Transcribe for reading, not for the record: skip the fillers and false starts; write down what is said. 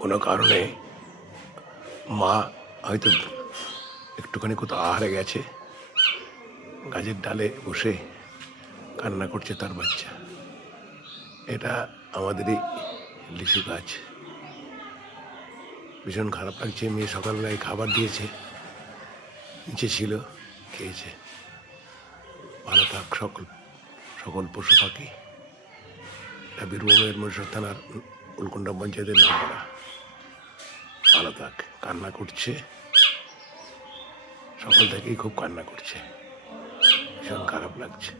কোনো কারণে মা হয়তো একটুখানি কোথাও আহারে গেছে, গাছের ডালে বসে কান্না করছে তার বাচ্চা। এটা আমাদেরই লিচু গাছ। ভীষণ খারাপ লাগছে। মেয়ে সকালবেলায় খাবার দিয়েছে, নিচে ছিল, খেয়েছে। ভালো থাক সকল সকল পশু পাখি। এটা বীরভূমের মহেশ্বর থানার উলকুন্ডা পঞ্চায়েতের নামপাড়া। ভালো থাক। কান্না করছে, সকাল থেকেই খুব কান্না করছে, ভীষণ খারাপ লাগছে।